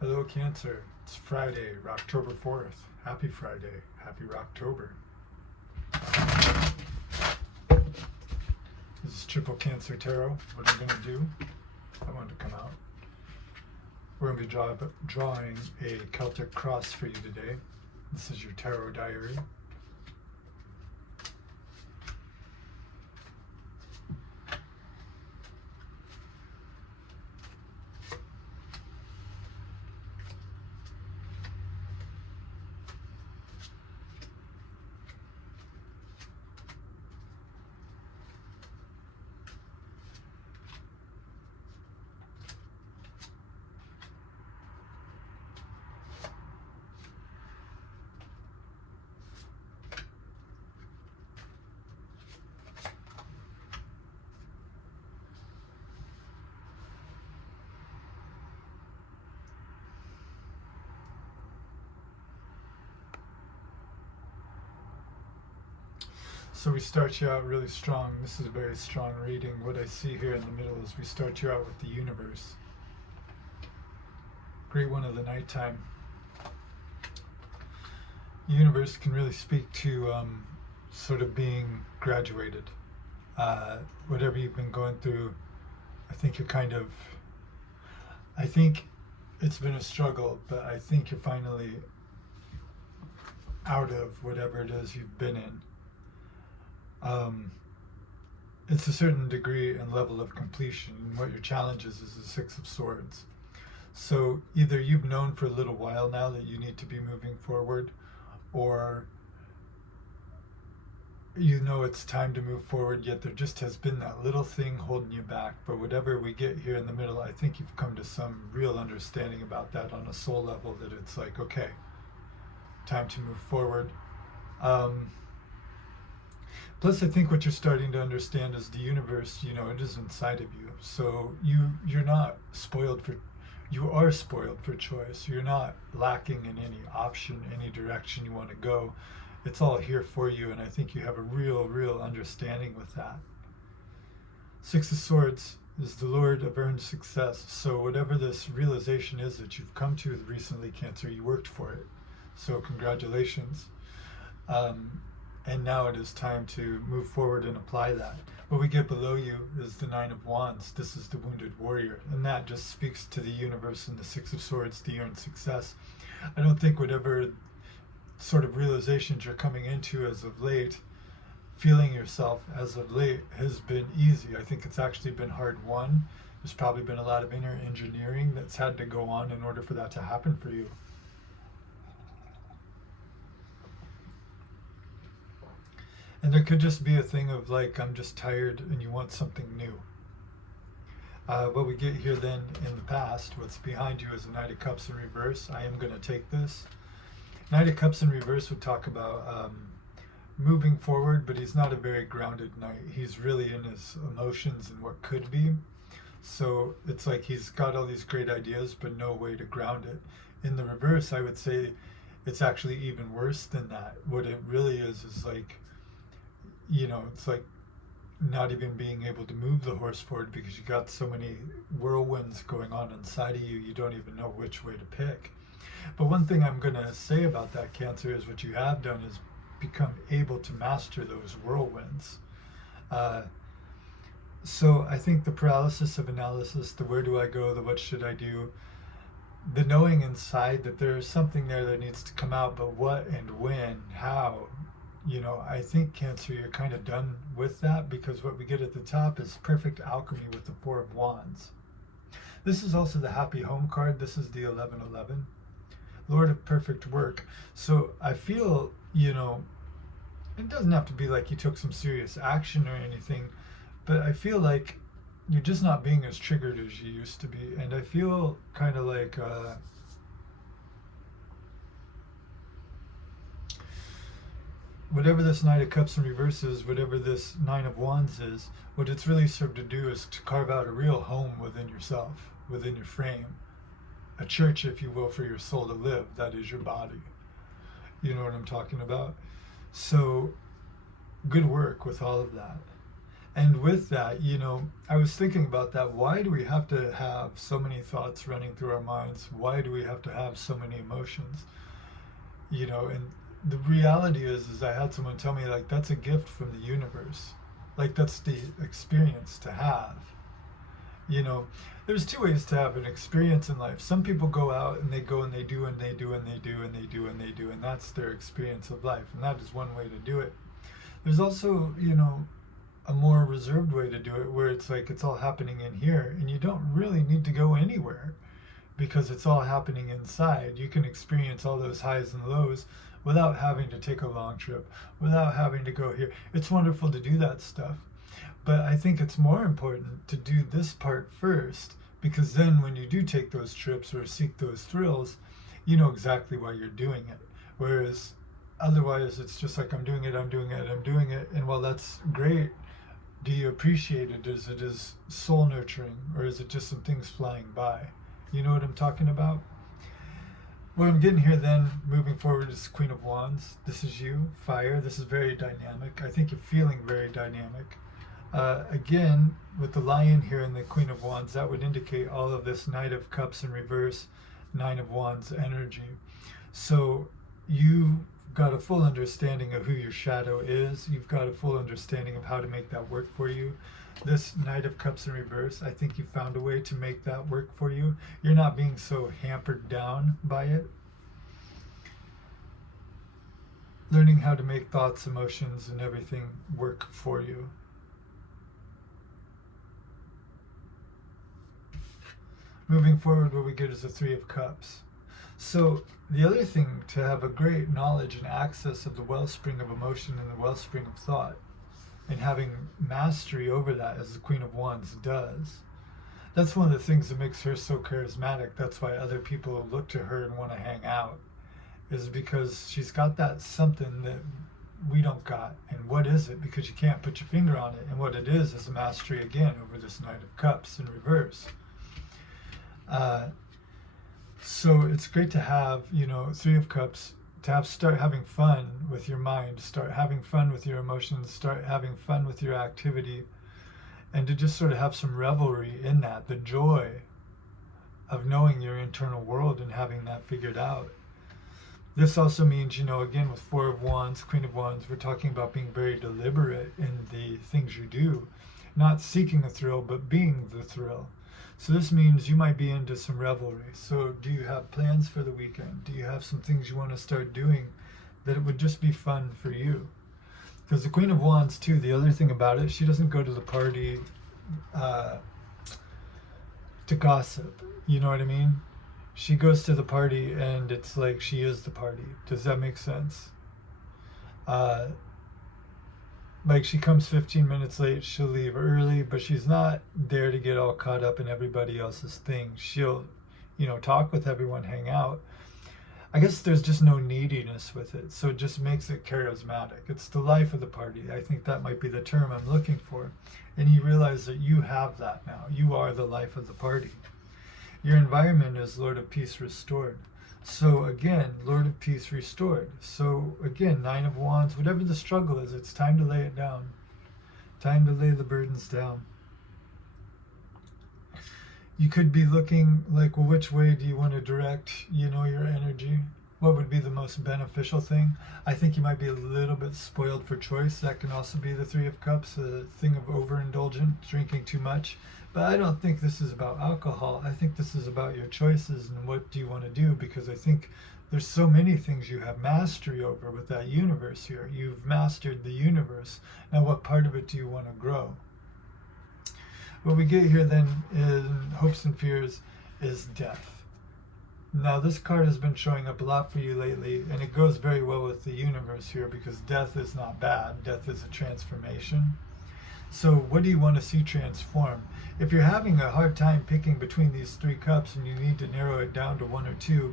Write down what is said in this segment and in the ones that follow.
Hello, Cancer. It's Friday, Rocktober 4th. Happy Friday. Happy Rocktober. This is Triple Cancer Tarot. What I'm going to do, I wanted to come out. We're going to be drawing a Celtic cross for you today. This is your tarot diary. So we start you out really strong. This is a very strong reading. What I see here in the middle is we start you out with the universe. Great one of the nighttime. The universe can really speak to sort of being graduated. Whatever you've been going through, I think it's been a struggle, but I think you're finally out of whatever it is you've been in. It's a certain degree and level of completion, and what your challenge is the Six of Swords. So either you've known for a little while now that you need to be moving forward, or you know it's time to move forward, yet there just has been that little thing holding you back. But whatever we get here in the middle, I think you've come to some real understanding about that on a soul level, that it's like, okay, time to move forward. Plus, I think what you're starting to understand is the universe, it is inside of you. So you're not spoiled for, you are spoiled for choice. You're not lacking in any option, any direction you want to go. It's all here for you, and I think you have a real understanding with that. Six of Swords is the Lord of earned success. So whatever this realization is that you've come to recently, Cancer, you worked for it. So congratulations. And now it is time to move forward and apply that. What we get below you is the Nine of Wands. This is the wounded warrior, and that just speaks to the universe and the Six of Swords, the earned success. I don't think whatever sort of realizations you're coming into as of late, feeling yourself as of late, has been easy. I think it's actually been hard won. There's probably been a lot of inner engineering that's had to go on in order for that to happen for you. And there could just be a thing of like, I'm just tired, and you want something new. What we get here then in the past, what's behind you is the Knight of Cups in reverse. I am going to take this. Knight of Cups in reverse would talk about moving forward, but he's not a very grounded knight. He's really in his emotions and what could be. So it's like he's got all these great ideas, but no way to ground it. In the reverse, I would say it's actually even worse than that. What it really is like, it's like not even being able to move the horse forward because you got so many whirlwinds going on inside of you, you don't even know which way to pick. But one thing I'm going to say about that, Cancer, is what you have done is become able to master those whirlwinds. So I think the paralysis of analysis, the where do I go, the what should I do, the knowing inside that there's something there that needs to come out, but what and when, how, I think, Cancer, you're kind of done with that, because what we get at the top is perfect alchemy with the Four of Wands. This is also the happy home card. This is the 1111. Lord of perfect work. So I feel, it doesn't have to be like you took some serious action or anything, but I feel like you're just not being as triggered as you used to be. And I feel kind of like, whatever this Knight of Cups in reverse is, whatever this Nine of Wands is, what it's really served to do is to carve out a real home within yourself, within your frame. A church, if you will, for your soul to live. That is your body. You know what I'm talking about? So good work with all of that. And with that, I was thinking about that. Why do we have to have so many thoughts running through our minds? Why do we have to have so many emotions? And the reality is I had someone tell me, like, that's a gift from the universe. Like, that's the experience to have. There's two ways to have an experience in life. Some people go out and they go and they do and they do and they do and they do and they do, and that's their experience of life. And that is one way to do it. There's also, a more reserved way to do it, where it's like it's all happening in here and you don't really need to go anywhere because it's all happening inside. You can experience all those highs and lows without having to take a long trip, without having to go here. It's wonderful to do that stuff. But I think it's more important to do this part first, because then when you do take those trips or seek those thrills, you know exactly why you're doing it. Whereas otherwise it's just like, I'm doing it, and while that's great, do you appreciate it? Is it as soul nurturing, or is it just some things flying by? You know what I'm talking about? What I'm getting here then, moving forward, is Queen of Wands. This is you, fire. This is very dynamic. I think you're feeling very dynamic. Again, with the Lion here and the Queen of Wands, that would indicate all of this Knight of Cups in reverse, Nine of Wands energy. So you've got a full understanding of who your shadow is. You've got a full understanding of how to make that work for you. This Knight of Cups in reverse, I think you found a way to make that work for you. You're not being so hampered down by it. Learning how to make thoughts, emotions, and everything work for you. Moving forward, what we get is the Three of Cups. So the other thing to have a great knowledge and access of the wellspring of emotion and the wellspring of thought, and having mastery over that, as the Queen of Wands does. That's one of the things that makes her so charismatic. That's why other people look to her and want to hang out, is because she's got that something that we don't got. And what is it? Because you can't put your finger on it. And what it is a mastery again over this Knight of Cups in reverse. So it's great to have, Three of Cups, to start having fun with your mind, start having fun with your emotions, start having fun with your activity, and to just sort of have some revelry in that, the joy of knowing your internal world and having that figured out. This also means, again, with Four of Wands, Queen of Wands, we're talking about being very deliberate in the things you do, not seeking a thrill, but being the thrill. So this means you might be into some revelry. So do you have plans for the weekend? Do you have some things you want to start doing that it would just be fun for you? Because the Queen of Wands, too, the other thing about it, she doesn't go to the party to gossip. You know what I mean? She goes to the party and it's like she is the party. Does that make sense? Like, she comes 15 minutes late, she'll leave early, but she's not there to get all caught up in everybody else's thing. She'll, talk with everyone, hang out. I guess there's just no neediness with it, so it just makes it charismatic. It's the life of the party. I think that might be the term I'm looking for. And you realize that you have that now. You are the life of the party. Your environment is Lord of Peace restored. So again, Lord of Peace restored. So again, Nine of Wands, whatever the struggle is, it's time to lay it down. Time to lay the burdens down. You could be looking like, well, which way do you want to direct, your energy? What would be the most beneficial thing? I think you might be a little bit spoiled for choice. That can also be the Three of Cups, a thing of overindulgent, drinking too much. But I don't think this is about alcohol. I think this is about your choices and what do you want to do, because I think there's so many things you have mastery over with that universe here. You've mastered the universe. Now what part of it do you want to grow? What we get here then in Hopes and Fears is death. Now this card has been showing up a lot for you lately, and it goes very well with the universe here, because death is not bad. Death is a transformation. So what do you want to see transform? If you're having a hard time picking between these three cups and you need to narrow it down to one or two,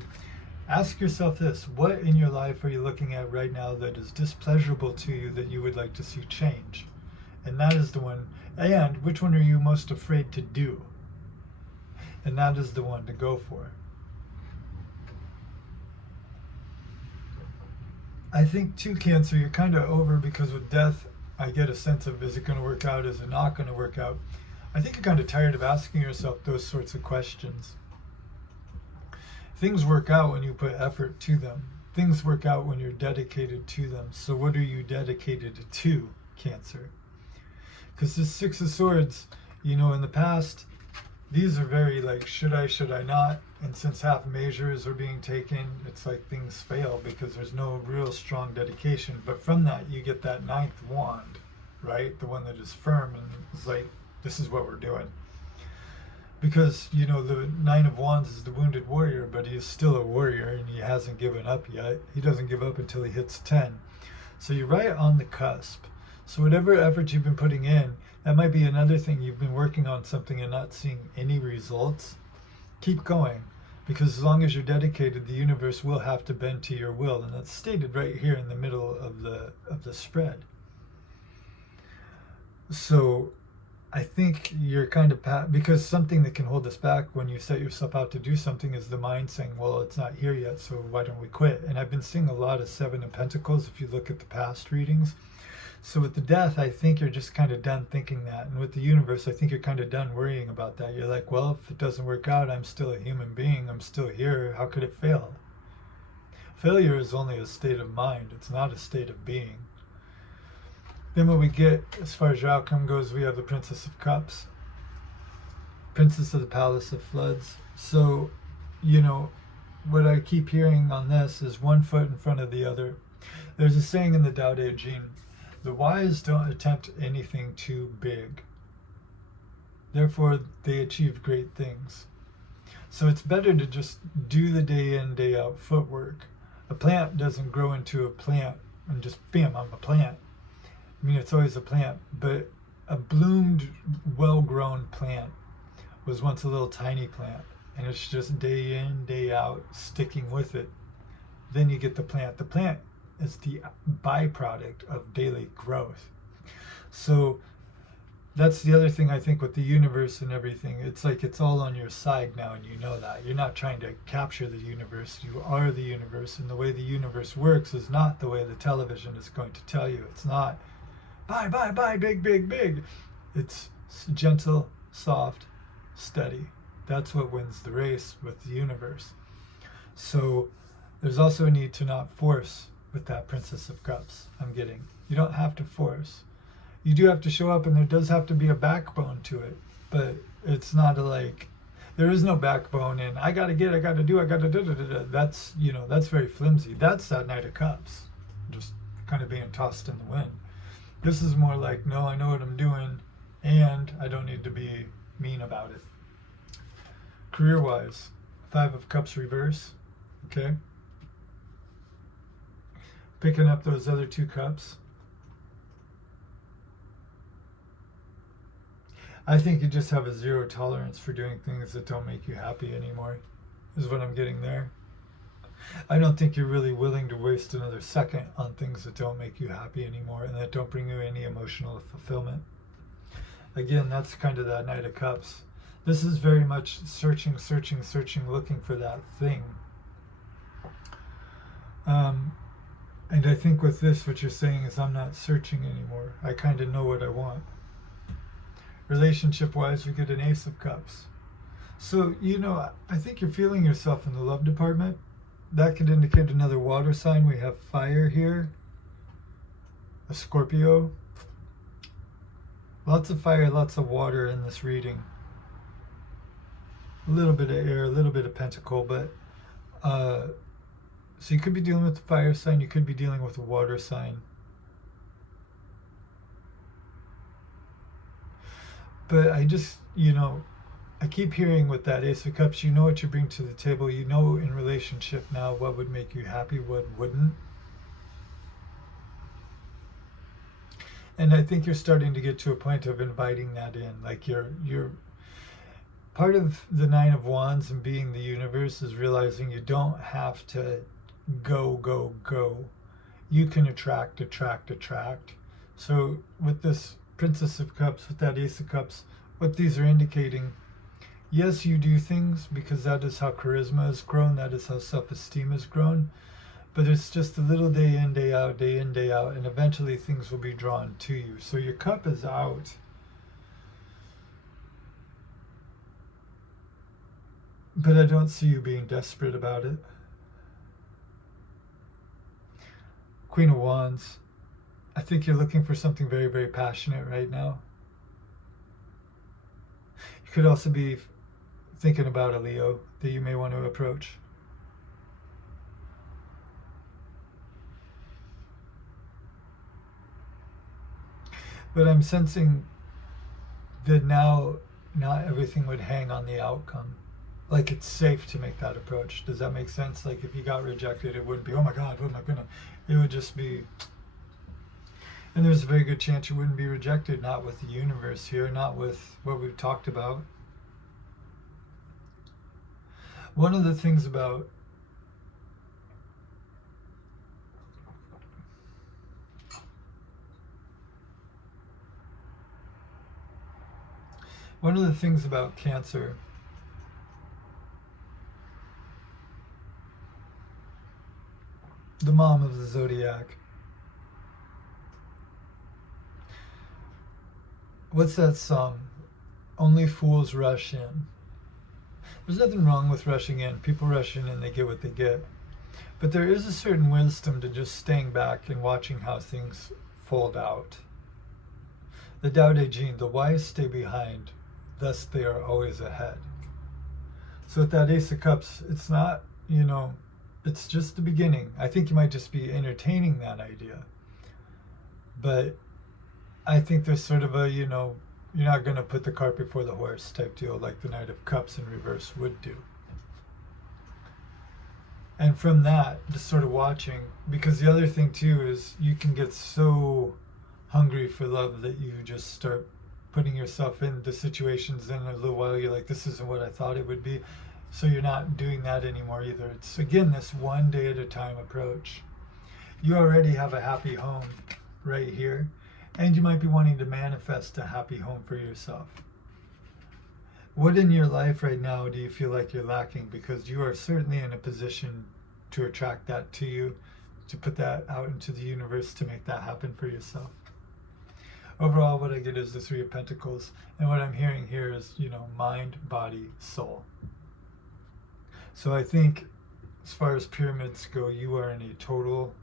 ask yourself this: what in your life are you looking at right now that is displeasurable to you that you would like to see change? And that is the one. And which one are you most afraid to do? And that is the one to go for. I think too, Cancer, you're kind of over, because with death, I get a sense of, is it going to work out? Is it not going to work out? I think you're kind of tired of asking yourself those sorts of questions. Things work out when you put effort to them. Things work out when you're dedicated to them. So what are you dedicated to, Cancer? Because this Six of Swords, in the past, these are very like, should I not? And since half measures are being taken, it's like things fail because there's no real strong dedication. But from that, you get that ninth wand, right? The one that is firm and it's like, this is what we're doing. Because, the Nine of Wands is the wounded warrior, but he is still a warrior and he hasn't given up yet. He doesn't give up until he hits 10. So you're right on the cusp. So whatever effort you've been putting in, that might be another thing. You've been working on something and not seeing any results. Keep going, because as long as you're dedicated, the universe will have to bend to your will, and that's stated right here in the middle of the spread. So I think you're kind of, because something that can hold us back when you set yourself out to do something is the mind saying, well, it's not here yet, so why don't we quit? And I've been seeing a lot of Seven of Pentacles if you look at the past readings. So with the Death, I think you're just kind of done thinking that. And with the universe, I think you're kind of done worrying about that. You're like, well, if it doesn't work out, I'm still a human being. I'm still here. How could it fail? Failure is only a state of mind. It's not a state of being. Then what we get, as far as your outcome goes, we have the Princess of Cups. Princess of the Palace of Floods. So, what I keep hearing on this is one foot in front of the other. There's a saying in the Tao Te Ching, the wise don't attempt anything too big. Therefore, they achieve great things. So it's better to just do the day in, day out footwork. A plant doesn't grow into a plant and just, bam, I'm a plant. I mean, it's always a plant, but a bloomed, well-grown plant was once a little tiny plant, and it's just day in, day out, sticking with it. Then you get the plant. The plant is the byproduct of daily growth. So that's the other thing I think with the universe and everything. It's like it's all on your side now, and you know that. You're not trying to capture the universe. You are the universe, and the way the universe works is not the way the television is going to tell you. It's not buy, big, big, big. It's gentle, soft, steady. That's what wins the race with the universe. So there's also a need to not force with that Princess of Cups I'm getting. You don't have to force. You do have to show up, and there does have to be a backbone to it. But it's not there is no backbone in, I gotta do. That's, that's very flimsy. That's that Knight of Cups, just kind of being tossed in the wind. This is more like, no, I know what I'm doing, and I don't need to be mean about it. Career-wise, Five of Cups reverse, okay? Picking up those other two cups. I think you just have a zero tolerance for doing things that don't make you happy anymore, is what I'm getting there. I don't think you're really willing to waste another second on things that don't make you happy anymore and that don't bring you any emotional fulfillment. Again, that's kind of that Knight of Cups. This is very much searching, looking for that thing. And I think with this, what you're saying is, I'm not searching anymore. I kind of know what I want. Relationship-wise, we get an Ace of Cups. So, I think you're feeling yourself in the love department. That could indicate another water sign. We have fire here. A Scorpio. Lots of fire, lots of water in this reading. A little bit of air, a little bit of pentacle, but so you could be dealing with the fire sign, you could be dealing with a water sign. But I just, I keep hearing with that Ace of Cups, you know what you bring to the table. You know in relationship now what would make you happy, what wouldn't. And I think you're starting to get to a point of inviting that in. Like you're part of the Nine of Wands and being the universe is realizing you don't have to go. You can attract. So with this Princess of Cups, with that Ace of Cups, what these are indicating, yes, you do things because that is how charisma has grown, that is how self-esteem has grown, But it's just a little day in, day out, day in, day out, and eventually things will be drawn to you. So your cup is out. But I don't see you being desperate about it. Queen of Wands. I think you're looking for something very, very passionate right now. You could also be thinking about a Leo that you may want to approach. But I'm sensing that now not everything would hang on the outcome. Like it's safe to make that approach. Does that make sense? Like if you got rejected, it wouldn't be, oh my God, what am I gonna? It would just be, and there's a very good chance you wouldn't be rejected, not with the universe here, not with what we've talked about. One of the things about Cancer the mom of the zodiac. What's that song? Only fools rush in. There's nothing wrong with rushing in. People rush in and they get what they get. But there is a certain wisdom to just staying back and watching how things fold out. The Tao Te Ching, the wise stay behind, thus they are always ahead. So with that Ace of Cups, it's not, it's just the beginning. I think you might just be entertaining that idea. But I think there's sort of a, you're not going to put the cart before the horse type deal like the Knight of Cups in reverse would do. And from that, just sort of watching, because the other thing too is you can get so hungry for love that you just start putting yourself into situations, and in a little while you're like, this isn't what I thought it would be. So you're not doing that anymore either. It's, again, this one day at a time approach. You already have a happy home right here, and you might be wanting to manifest a happy home for yourself. What in your life right now do you feel like you're lacking? Because you are certainly in a position to attract that to you, to put that out into the universe, to make that happen for yourself. Overall, what I get is the Three of Pentacles. And what I'm hearing here is, mind, body, soul. So I think as far as pyramids go, you are in a total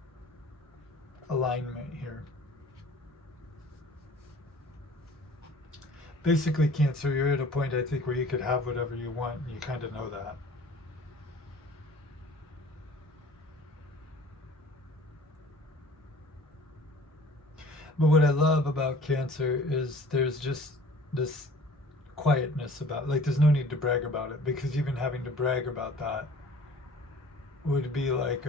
alignment here. Basically, Cancer, you're at a point, I think, where you could have whatever you want, and you kind of know that. But what I love about Cancer is there's just this quietness about, like, there's no need to brag about it, because even having to brag about that would be like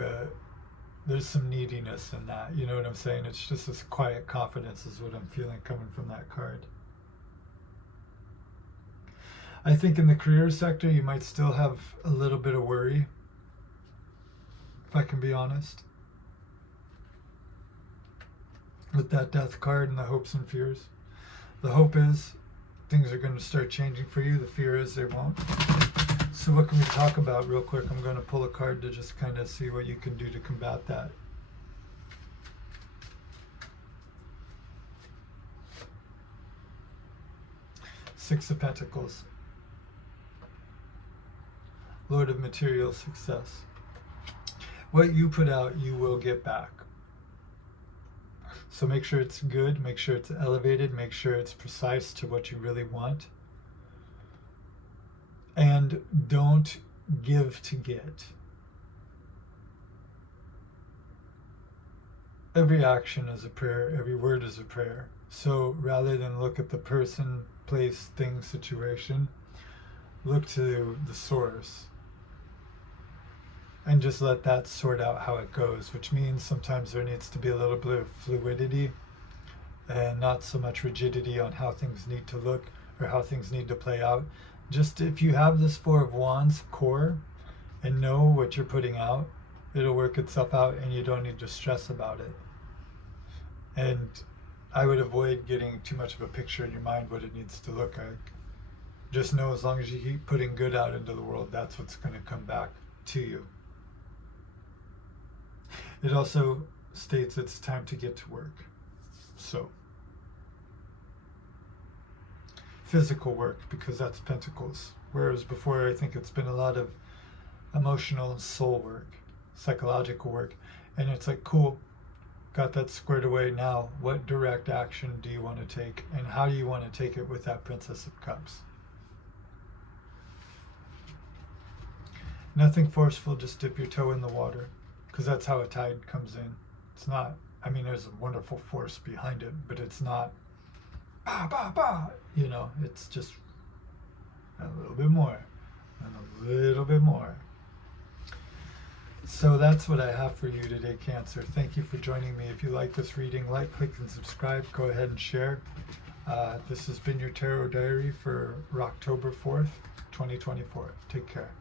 there's some neediness in that, you know what I'm saying? It's just this quiet confidence is what I'm feeling coming from that card. I think in the career sector, you might still have a little bit of worry, if I can be honest, with that Death card and the hopes and fears. The hope is things are going to start changing for you. The fear is they won't. So what can we talk about real quick? I'm going to pull a card to just kind of see what you can do to combat that. Six of Pentacles. Lord of Material Success. What you put out, you will get back. So make sure it's good, make sure it's elevated, make sure it's precise to what you really want. And don't give to get. Every action is a prayer, every word is a prayer. So rather than look at the person, place, thing, situation, look to the source. And just let that sort out how it goes, which means sometimes there needs to be a little bit of fluidity and not so much rigidity on how things need to look or how things need to play out. Just if you have this Four of Wands core and know what you're putting out, it'll work itself out and you don't need to stress about it. And I would avoid getting too much of a picture in your mind what it needs to look like. Just know as long as you keep putting good out into the world, that's what's going to come back to you. It also states it's time to get to work. So, physical work, because that's Pentacles. Whereas before, I think it's been a lot of emotional soul work, psychological work. And it's like, cool, got that squared away. Now, what direct action do you want to take? And how do you want to take it with that Princess of Cups? Nothing forceful, just dip your toe in the water, because that's how a tide comes in. It's not, I mean, there's a wonderful force behind it, but it's not, bah, bah, bah, you know, it's just a little bit more, and a little bit more. So that's what I have for you today, Cancer. Thank you for joining me. If you like this reading, like, click, and subscribe. Go ahead and share. This has been your Tarot Diary for Rocktober 4th, 2024. Take care.